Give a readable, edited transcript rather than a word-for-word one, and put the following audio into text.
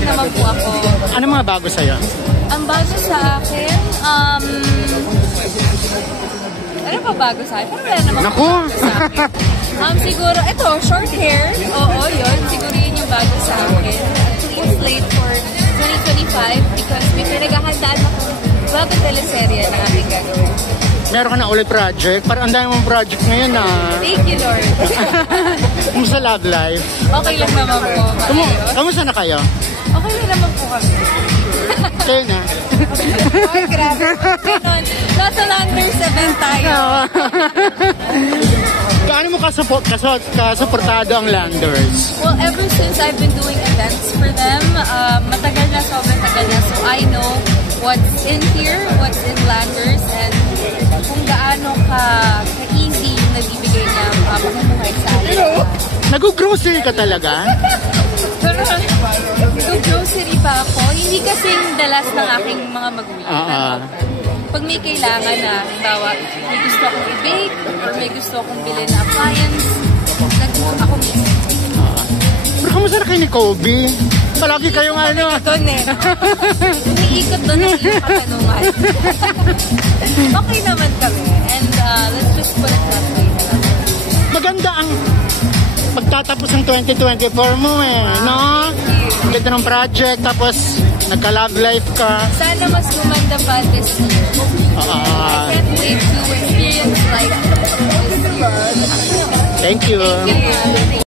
lang naman po ako. Ano mga bago sa'yo? Ang bago sa akin, ano pa bago sa akin? Pero wala naman Naku! po bago sa akin. Siguro, ito, short hair. Oo, yun. Siguro yun yung bago sa akin. Clean slate for 2025 because may pinaghahandaan ako bagong teleserye na aking gagawin. Meron ka na ulit project? Parang ang dami mong project ngayon na. Thank you, Lord. Kumusta love life? Okay lang naman po. Kamusta na kayo? Okay lang naman po kami. Kayo na? Ay, grabe. Ganon. Nasa Landers event tayo. Gaano mo kasuportado ang Landers? Well, ever since I've been doing events for them, matagal na, sobrang tagal na. So I know what's in here, what's in Landers, and kung gaano ka-easy yung nabibigay niya pamumuhay sa akin. Nag-grocery ka talaga? Pero nag-grocery pa ako. Hindi kasing dalas ng aking mga magulang. Pag may kailangan na, halimbawa, may gusto akong i-bake or may gusto akong bilhin na appliance, ako mismo. Pero kamusta na kayo ni Kobe? Palagi kayong ano? Doon eh. Umiikot doon ang iyong katanungan. Okay naman kami. And let's just put it that way. Maganda ang pagtatapos ng 2024 mo eh, no? Ganda ng project, tapos nagka-love life ka. Sana mas gumanda pa this year. I can't wait to experience life this year. Thank you. Thank you.